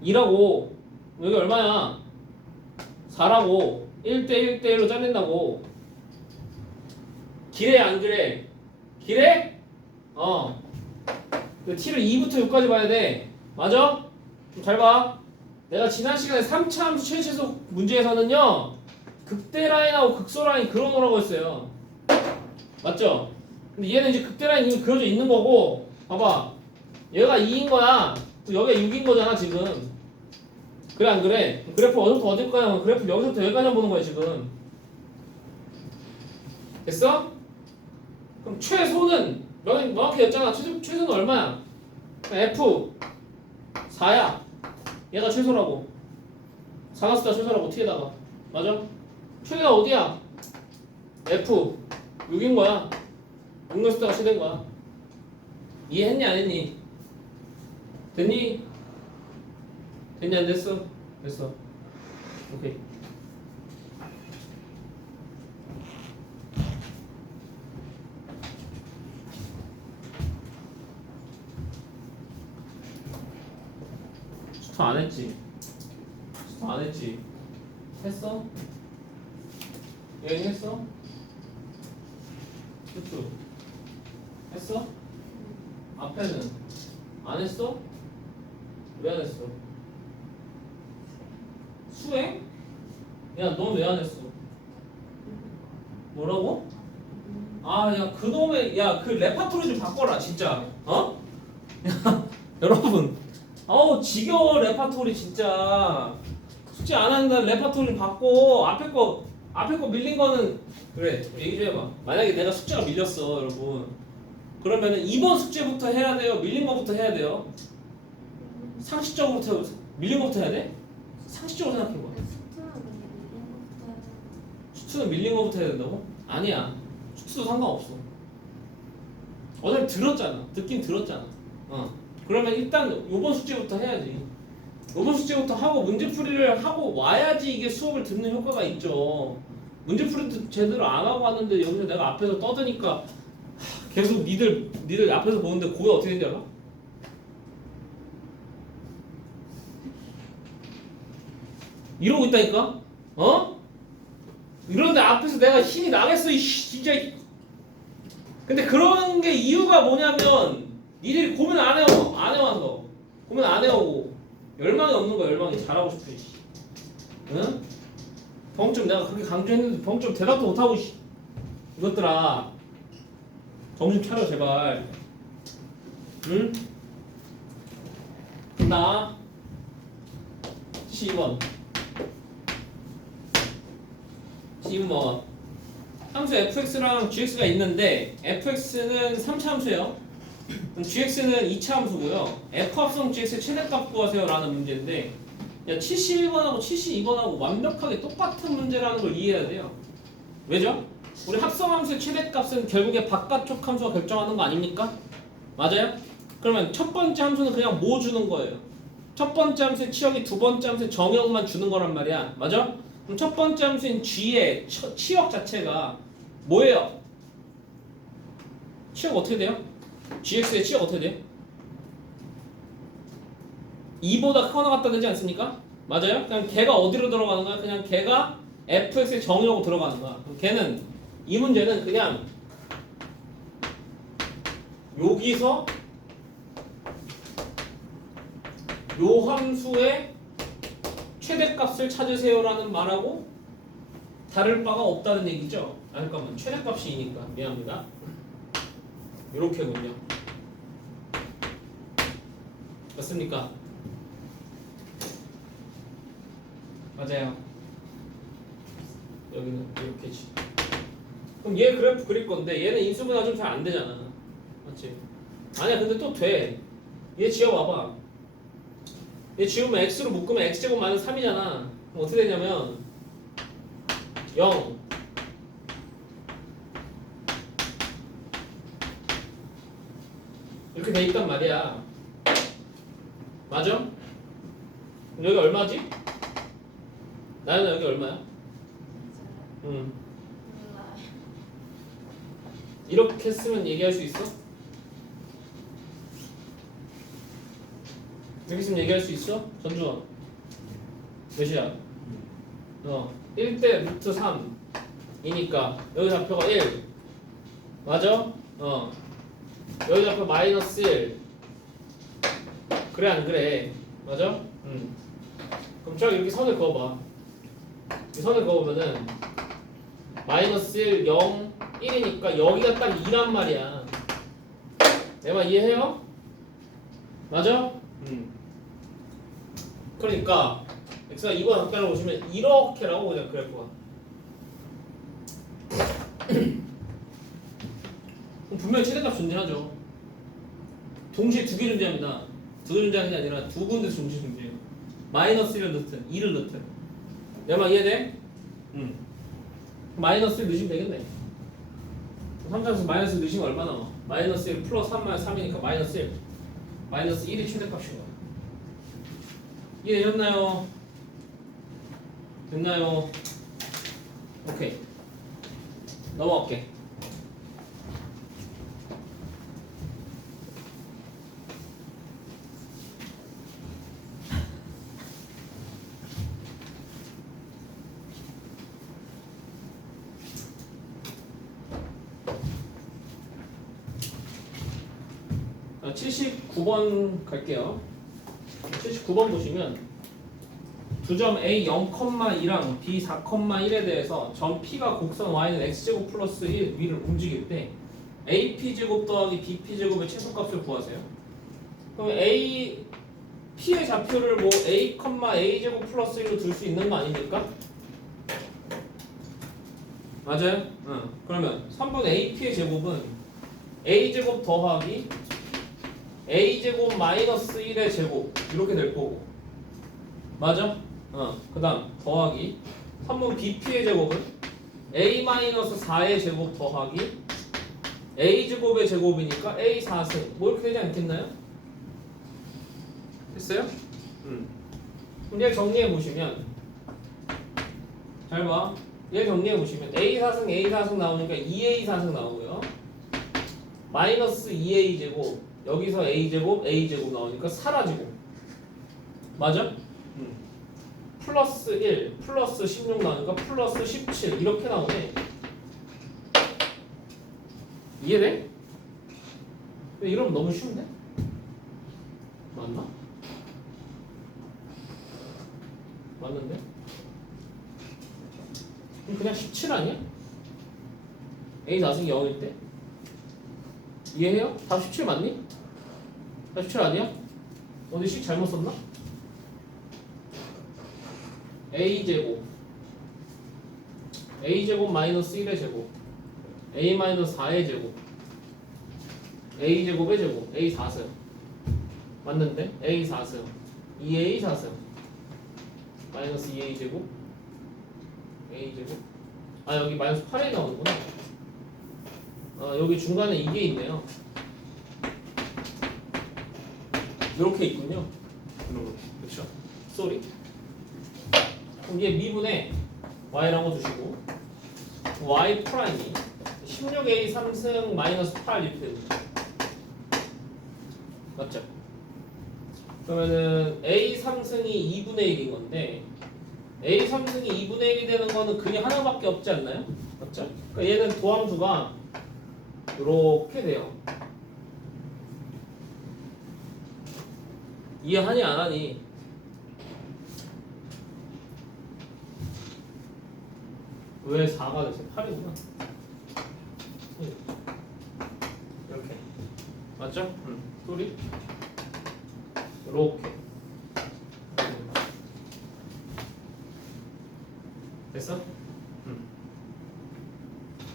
2라고. 여기 얼마야? 4라고. 1대 1대 1로 잘린다고. 기래 안 기래? 기래? t를 2부터 6까지 봐야 돼. 맞아? 좀 잘 봐. 내가 지난 시간에 3차 함수 최최소 문제에서는요 극대라인하고 극소라인 그려놓으라고 했어요. 맞죠? 근데 얘는 이제 극대라인 이미 그려져 있는 거고 봐봐 얘가 2인 거야. 여기가 6인 거잖아 지금. 그래 안 그래? 그래프 어디부터 어디까지 그래프 여기서부터 여기까지 보는 거야 지금. 됐어? 그럼 최소는 명확히 였잖아. 최소는 얼마야? F 4야. 얘가 최소라고. 4가스다 최소라고 T에다가. 맞아? 최대가 어디야? F 6인 거야. 6가스다가 최대인 거야. 이해했니 안 했니? 됐니? 됐니 안 됐어? 됐어. 오케이. 수트 안 했지? 수트 안 했지? 했어? 여행 했어? 수트 했어? 앞에는 안 했어? 왜 안 했어? 수행? 야, 넌 왜 안 했어? 뭐라고? 아, 야, 그놈의, 야, 그 레파토리 좀 바꿔라, 진짜. 어? 야, 여러분. 어우, 지겨워, 레파토리, 진짜. 숙제 안 한다, 레파토리 바꿔. 앞에 거 밀린 거는, 그래, 얘기 좀 해봐. 만약에 내가 숙제가 밀렸어, 여러분. 그러면은 2번 숙제부터 해야 돼요? 밀린 거부터 해야 돼요? 상식적으로 밀린 거부터 해야 돼? 상식적으로 생각해봐. 수트는 밀린 거부터 해야 된다고? 아니야. 수트도 상관없어. 어차피 들었잖아. 듣긴 들었잖아. 그러면 일단 요번 숙제부터 해야지. 요번 숙제부터 하고 문제풀이를 하고 와야지 이게 수업을 듣는 효과가 있죠. 문제풀이도 제대로 안 하고 왔는데 여기서 내가 앞에서 떠드니까 계속 니들 앞에서 보는데 고에 어떻게 된지 알아? 이러고 있다니까? 어? 이런데 앞에서 내가 힘이 나겠어, 진짜. 근데 그런 게 이유가 뭐냐면 니들이 고민 안 해와서 고민 안 해오고 열망이 없는 거야. 열망이 잘하고 싶지. 응? 병점 내가 그렇게 강조했는데 병점 대답도 못하고 이것들아 정신 차려 제발. 응? 나 12번 12번 함수 fx랑 gx가 있는데 fx는 3차 함수예요. 그럼 gx는 2차 함수고요. f합성 gx의 최대값 구하세요 라는 문제인데 야 71번하고 72번하고 완벽하게 똑같은 문제라는 걸 이해해야 돼요. 왜죠? 우리 합성 함수의 최대값은 결국에 바깥쪽 함수가 결정하는 거 아닙니까? 맞아요? 그러면 첫 번째 함수는 그냥 뭐 주는 거예요? 첫 번째 함수의 치역이 두 번째 함수의 정역만 주는 거란 말이야. 맞아? 그럼 첫 번째 함수인 g의 치역 자체가 뭐예요? 치역 어떻게 돼요? gx의 치역 어떻게 돼? 2보다 크거나 같다 되지 않습니까? 맞아요? 그냥 걔가 어디로 들어가는 거야? 그냥 걔가 fx의 정의로 들어가는 거야. 그럼 걔는 이 문제는 그냥 여기서 요 함수의 최대값을 찾으세요라는 말하고 다를 바가 없다는 얘기죠. 아, 잠깐만. 최대값이 2니까 미안합니다. 요렇게군요. 맞습니까? 맞아요. 여기는 이렇게지. 그럼 얘 그래프 그릴 건데 얘는 인수분해가 좀 잘 안 되잖아. 맞지? 아니야 근데 또 돼. 얘 지워봐봐. 얘 지우면 x로 묶으면 x제곱 마이너스 3이잖아. 그럼 어떻게 되냐면 0 이렇게 돼 있단 말이야. 맞아? 그럼 여기 얼마지? 나연아 여기 얼마야? 이렇게 쓰면 얘기할 수 있어? 이렇게 쓰면 얘기할 수 있어? 전주원 몇이야? 1대 루트 3이니까 여기 좌표가 1 맞아? 여기 좌표 마이너스 1 그래 안 그래? 맞아? 그럼 저 이렇게 선을 그어봐. 이 선을 그어보면은 마이너스 1, 0, 1이니까 여기가 딱 2란 말이야. 내 말 이해해요? 맞아? 그러니까 x가 2번 답변을 보시면 이렇게라고 그냥 그래프가. 그럼 분명히 최대값 존재하죠. 동시에 두 개 존재합니다. 두 개 존재하는 게 아니라 두 군데서 동시에 존재해요. 마이너스 1을 넣든 2를 넣든. 내 말 이해돼? 마이너스 1 넣으시면 되겠네. 3차에서 마이너스 1 넣으시면 얼마 나와? 마이너스 1 플러스 3 마이너스 3이니까 마이너스 1. 마이너스 1이 최대값인 거야. 이해되셨나요? 됐나요? 오케이. 넘어갈게. 자, 79번 갈게요. 79번 보시면 두 점 A 0,2랑 B 4,1에 대해서 점 P가 곡선 Y는 X제곱 플러스 1 위를 움직일 때 AP제곱 더하기 BP제곱의 최소값을 구하세요. 그럼 A, P의 좌표를 뭐 A, A제곱 플러스 1로 둘 수 있는 거 아닙니까? 맞아요? 응. 그러면 3번 AP의 제곱은 A제곱 더하기 A제곱 마이너스 1의 제곱 이렇게 될 거고 맞아? 그 다음 더하기 3번 BP의 제곱은 A 마이너스 4의 제곱 더하기 A제곱의 제곱이니까 A 4승 뭐 이렇게 되지 않겠나요? 됐어요? 그럼 얘 정리해 보시면 잘 봐. 얘 정리해 보시면 A 4승 A 4승 나오니까 2A 4승 나오고요. 마이너스 2A 제곱 여기서 A제곱 A제곱 나오니까 사라지고 맞아? 플러스 1 플러스 16 나오니까 플러스 17 이렇게 나오네. 이해돼? 이러면 너무 쉬운데? 맞나? 맞는데? 그냥 17 아니야? A 4승이 0일 때? 이해해요? 답 17 맞니? 답 17 아니야? 어디 식 잘못 썼나? A제곱 A제곱 마이너스 1의 제곱 A 마이너스 4의 제곱 A제곱의 제곱 A 4승 맞는데? A 4승 2A 4승 마이너스 2A 제곱 A 제곱 아 여기 마이너스 8이 나오는구나. 여기 중간에 이게 있네요. 이렇게 있군요. 그렇죠? 쏘리. 그럼 이게 미분의 y라고 두시고 y 프라임이 16a 3승 마이너스 8 이렇게 됩니다. 맞죠? 그러면은 a 3승이 2분의 1인 건데 a 3승이 2분의 1이 되는 거는 근이 하나밖에 없지 않나요? 맞죠? 그러니까 얘는 도함수가 이렇게 돼요. 이해하니 안 하니? 왜 4가 됐어? 8이구나. 이렇게 맞죠? 소리 이렇게 됐어?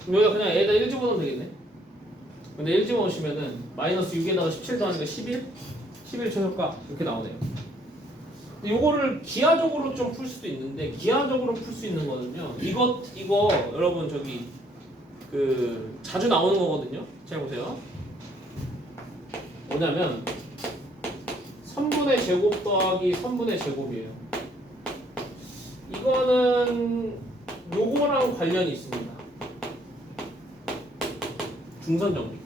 그럼 여기다 그냥 얘에다 1 집어넣으면 되겠네. 근데 1 집어넣으시면은 마이너스 6에다가 17 더하니까 11 최소값 이렇게 나오네요. 요거를 기하적으로 좀 풀 수도 있는데 기하적으로 풀 수 있는 거는요. 이거 여러분 저기 그 자주 나오는 거거든요. 잘 보세요. 뭐냐면 선분의 제곱 더하기 선분의 제곱이에요. 이거는 요거랑 관련이 있습니다. 중선 정리.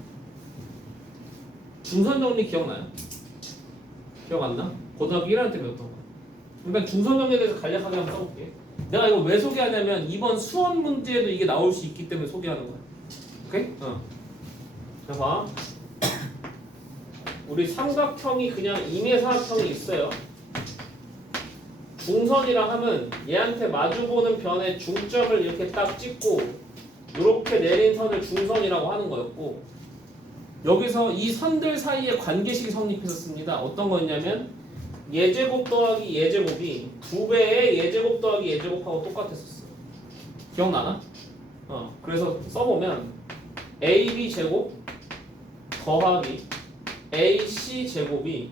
중선 정리 기억나요? 기억 안 나? 고등학교 1학년 때 배웠던 거. 일단 중선 정리에 대해서 간략하게 한번 써볼게. 내가 이거 왜 소개하냐면 이번 수원 문제에도 이게 나올 수 있기 때문에 소개하는 거야. 오케이? 자 봐. 우리 삼각형이 그냥 임의사각형이 있어요. 중선이라 하면 얘한테 마주보는 변의 중점을 이렇게 딱 찍고 이렇게 내린 선을 중선이라고 하는 거였고, 여기서 이 선들 사이에 관계식이 성립했었습니다. 어떤 거였냐면 예제곱 더하기 예제곱이 2배의 예제곱 더하기 예제곱하고 똑같았었어. 기억나나? 그래서 써보면 AB 제곱 더하기 AC 제곱이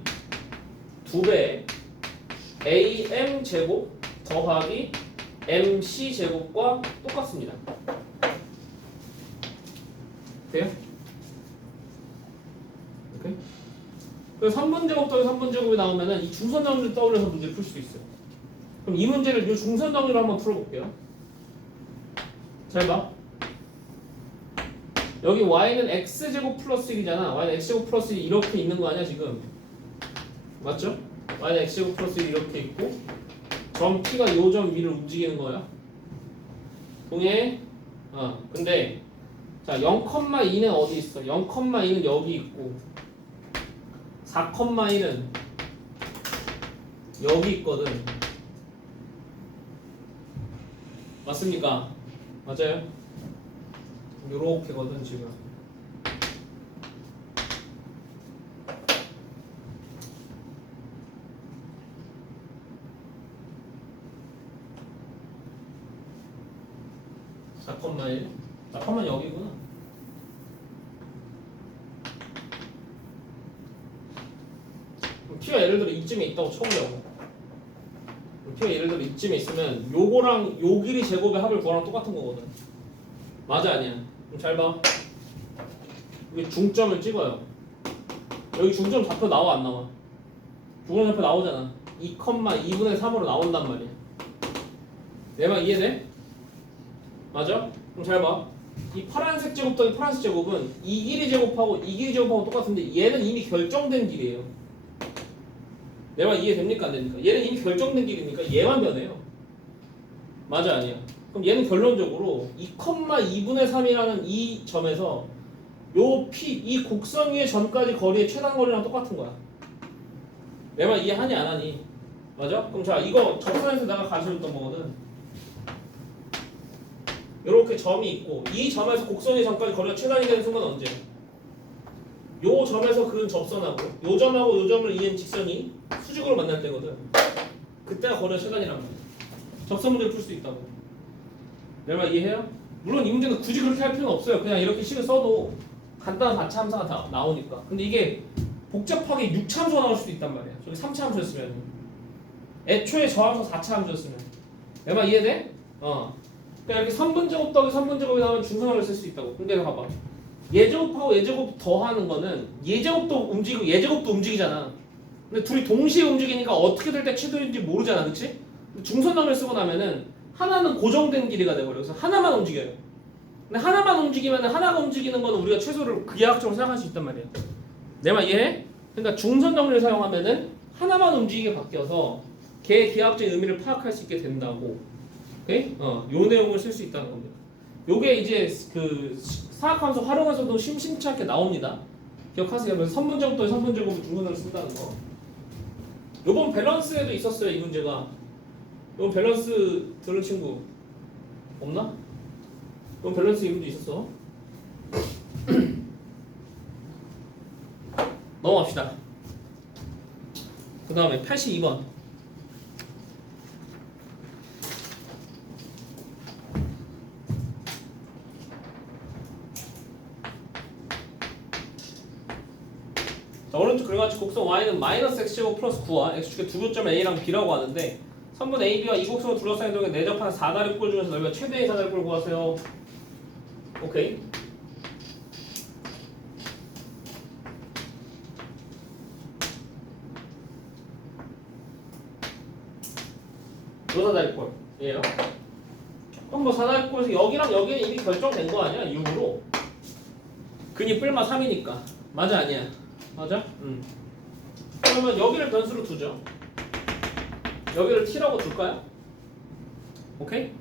2배의 AM 제곱 더하기 MC 제곱과 똑같습니다. 돼요? 오케이? 그래서 3분제곱 더하기 3분제곱이 나오면은 이 중선 정리를 떠올려서 문제를 풀 수 있어요. 그럼 이 문제를 이 중선 정리로 한번 풀어볼게요. 잘 봐. 여기 y는 x제곱 플러스 1이잖아. y는 x제곱 플러스 1 이렇게 있는 거 아니야 지금? 맞죠? y는 x제곱 플러스 1 이렇게 있고 점 p가 요 점 위를 움직이는 거야. 동해? 근데 자 0,2는 어디 있어? 0,2는 여기 있고 4,1은 여기 있거든. 맞습니까? 맞아요? 요렇게거든 지금. 잠깐만, 여기구나. 그럼 P가 예를 들어 이쯤에 있다고 쳐보려고. P가 예를 들어 이쯤에 있으면 요거랑 요 길이 제곱의 합을 구하랑 똑같은 거거든. 맞아 아니야? 그럼 잘 봐. 여기 중점을 찍어요. 여기 중점 좌표 나와 안 나와? 중점 좌표 나오잖아. 2,2분의 3으로 나온단 말이야. 내 말 이해돼? 맞아? 그럼 잘 봐. 이 파란색 제곱 더하기 파란색 제곱은 이 길이 제곱하고 이 길이 제곱하고 똑같은데 얘는 이미 결정된 길이에요. 내 말 이해됩니까 안 됩니까? 얘는 이미 결정된 길이니까 얘만 변해요. 맞아 아니야? 그럼 얘는 결론적으로 2,2분의 3이라는 이 점에서 요 P 이 곡선 위의 점까지 거리의 최단 거리랑 똑같은 거야. 내 말 이해하니 안 하니? 맞아? 그럼 자 이거 접선에서 내가 가르쳐줬던 거거든. 이렇게 점이 있고 이 점에서 곡선의 점까지 거리가 최단이 되는 순간 언제? 요 점에서 그 접선하고 요 점하고 요 점을 이은 직선이 수직으로 만날 때거든. 그때가 거리가 최단이란 말이야. 접선 문제를 풀 수 있다고. 내 말 이해해요? 물론 이 문제는 굳이 그렇게 할 필요는 없어요. 그냥 이렇게 식을 써도 간단한 4차 함수가 다 나오니까. 근데 이게 복잡하게 6차 함수가 나올 수도 있단 말이야. 저기 3차 함수였으면 애초에 저 함수 4차 함수였으면 내 말 이해돼? 그러니까 이렇게 3분제곱 더하기 3분제곱이 나오면 중성을 쓸 수 있다고. 근데 봐봐. 예제곱하고 예제곱 더하는 거는 예제곱도 움직이고 예제곱도 움직이잖아. 근데 둘이 동시에 움직이니까 어떻게 될 때 최대인지 모르잖아. 그치? 중선점을 쓰고 나면은 하나는 고정된 길이가 돼버려. 그래서 하나만 움직여요. 근데 하나만 움직이면 하나가 움직이는 거는 우리가 최소를 기하학적으로 생각할 수 있단 말이야. 내 말 이해해? 그러니까 중선 정리를 사용하면은 하나만 움직이게 바뀌어서 걔의 기하학적인 의미를 파악할 수 있게 된다고. 오케이? 요 내용을 쓸 수 있다는 겁니다. 요게 이제 그 사학함수 활용해서도 심심치 않게 나옵니다. 기억하세요. 그래서 선분제곱도 선분제곱을 중선으로 쓴다는 거. 요번 밸런스에도 있었어요. 이 문제가. 요번 밸런스 들은 친구 없나? 요번 밸런스 이 문제 있었어. 넘어갑시다. 그 다음에 82번. 자, 오른쪽 그래가지고 곡선 y는 마이너스 x제곱 플러스 9와 x축의 두 교점 a랑 b라고 하는데 선분 ab와 이 곡선을 둘러싸인 동에 내접하는 사다리꼴 중에서 넓이가 최대의 사다리꼴 구하세요. 오케이. 요 사다리꼴 예요. 그럼 뭐 사다리꼴에서 여기랑 여기는 이미 결정된 거 아니야? 6으로 근이 뿔마 3이니까 맞아 아니야? 맞아? 그러면 여기를 변수로 두죠. 여기를 t라고 둘까요? 오케이?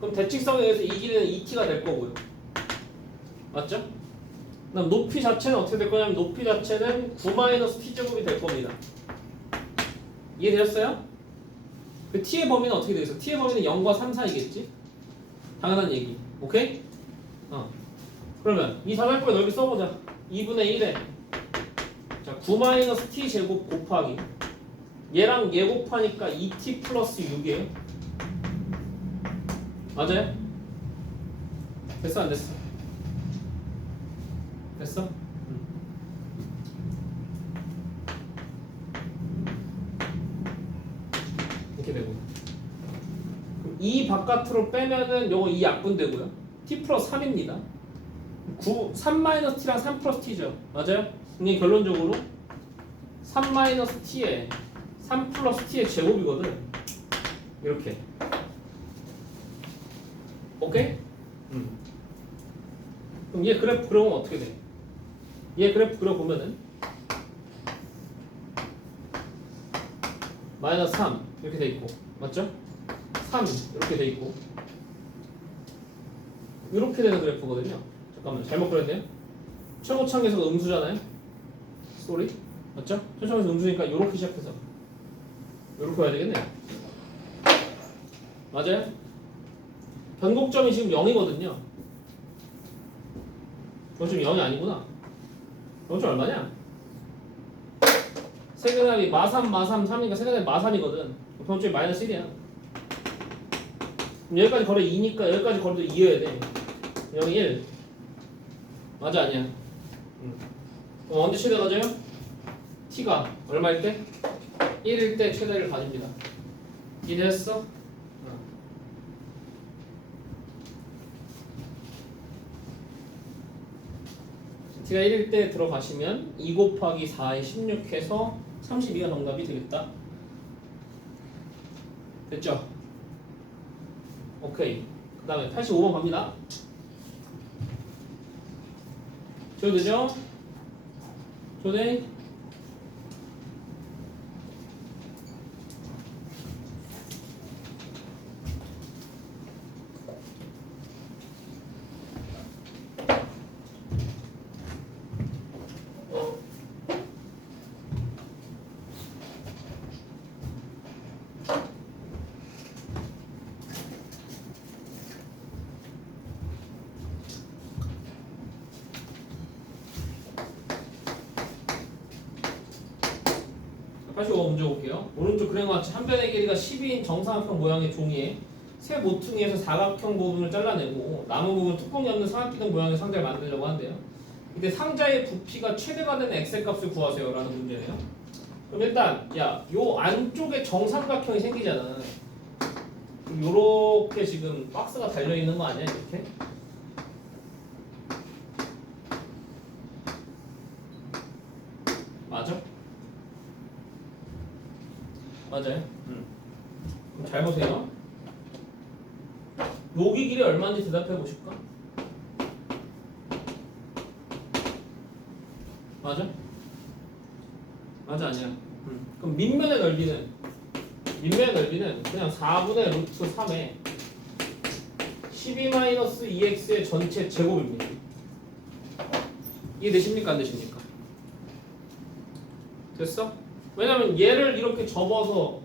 그럼 대칭성에 의해서 이 길이는 2t가 될 거고요. 맞죠? 그다음 높이 자체는 어떻게 될 거냐면 높이 자체는 9-t제곱이 될 겁니다. 이해되셨어요? 그 t의 범위는 어떻게 되겠어? t의 범위는 0과 3 사이겠지? 당연한 얘기. 오케이? 그러면 이 사각형의 넓이 써보자. 2분의 1에 자, 9-t 제곱 곱하기 얘랑 얘 곱하니까 2t 플러스 6이에요. 맞아요? 됐어 안 됐어? 됐어? 이렇게 되고 이 바깥으로 빼면은 요거 이 약분되고요. t 플러스 3입니다. 3-t랑 3 플러스 t죠. 맞아요? 이게 결론적으로 3-t에 3 플러스 t의 제곱이거든. 이렇게. 오케이? 그럼 얘 그래프 그려보면 어떻게 돼? 얘 그래프 그려보면은 마이너스 3 이렇게 돼 있고 맞죠? 3 이렇게 돼 있고 이렇게 되는 그래프거든요. 잠깐만 잘못 그렸네요. 최고창에서가 음수잖아요. 쏘리 맞죠? 최고창에서 음수니까 이렇게 시작해서 이렇게 와야 되겠네요. 맞아요? 변곡점이 지금 0이거든요. 지금 0이 아니구나. 이건 얼마냐? 세근합이 마3 3이니까 세근합이 마3이거든. 변곡점이 마이너스 1이야. 여기까지 거리 2니까 여기까지 거리도 2여야 돼. 0, 1. 맞아 아니야? 언제 최대 가져요? t가 얼마일 때? 1일 때 최대를 가집니다. 이해했어? t가 1일 때 들어가시면 2 곱하기 4에 16 해서 32가 정답이 되겠다. 됐죠? 오케이. 그 다음에 85번 갑니다. 줘도 되죠? 조대. 다시 문제 볼게요. 오른쪽 그림과 같이 한 변의 길이가 12인 정사각형 모양의 종이에 세 모퉁이에서 사각형 부분을 잘라내고 남은 부분 뚜껑이 없는 삼각기둥 모양의 상자를 만들려고 한대요. 이때 상자의 부피가 최대가 되는 엑셀 값을 구하세요 라는 문제네요. 그럼 일단 요 안쪽에 정삼각형이 생기잖아. 요렇게 지금 박스가 달려있는 거 아니야 이렇게? 맞아? 맞아요. 그럼 잘 보세요. 여기 길이 얼마인지 대답해 보실까? 맞아? 맞아 아니야. 그럼 밑면의 넓이는 그냥 4분의 루트 3에 12-2x의 전체 제곱입니다. 이해되십니까 안 되십니까? 됐어? 왜냐면 얘를 이렇게 접어서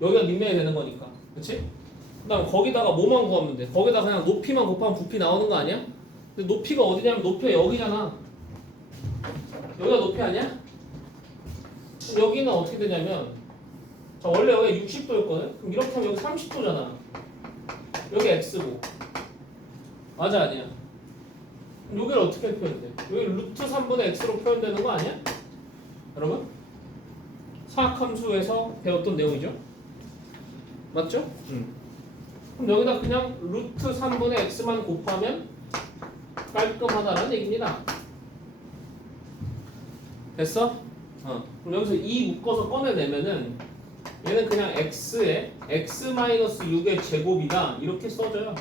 여기가 밑면이 되는 거니까. 그치? 그 다음 거기다가 뭐만 구하면 돼? 거기다 그냥 높이만 곱하면 부피 나오는 거 아니야? 근데 높이가 어디냐면 높이가 여기잖아. 여기가 높이 아니야? 여기는 어떻게 되냐면 자 원래 여기가 60도였거든? 그럼 이렇게 하면 여기 30도잖아. 여기 x고 맞아 아니야? 그럼 여기를 어떻게 표현돼? 여기 루트 3분의 x로 표현되는 거 아니야? 여러분? 사각함수에서 배웠던 내용이죠? 맞죠? 그럼 여기다 그냥 루트 3분의 x만 곱하면 깔끔하다라는 얘기입니다. 됐어? 그럼 여기서 2 묶어서 꺼내내면은 얘는 그냥 x에 x-6의 제곱이다 이렇게 써져요.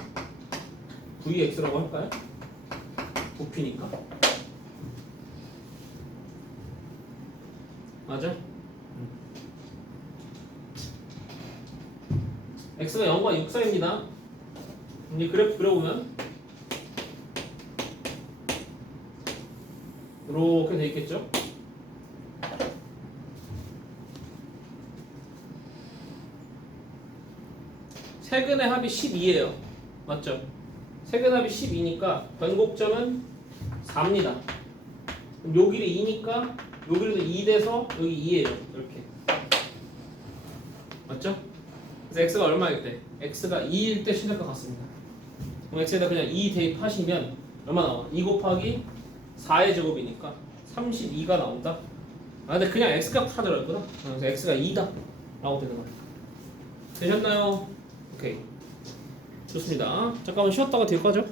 vx라고 할까요? 부피니까. 맞아? x가 0과 6 사이입니다. 이제 그래프 그려보면 이렇게 돼 있겠죠? 세근의 합이 12예요. 맞죠? 세근의 합이 12니까 변곡점은 4입니다. 그럼 요 길이 2니까 요 길이도 2 돼서 여기 2예요. 이렇게. 맞죠? 그래서 x가 얼마일 때? x가 2일 때 최대값 같습니다. 그럼 x에다 그냥 2 대입하시면 얼마 나와? 2 곱하기 4의 제곱이니까 32가 나온다. 아 근데 그냥 x값 찾으라 했구나. 그래서 x가 2다 라고 되는 거예요. 되셨나요? 오케이. 좋습니다. 잠깐만 쉬었다가 뒤에 꺼죠.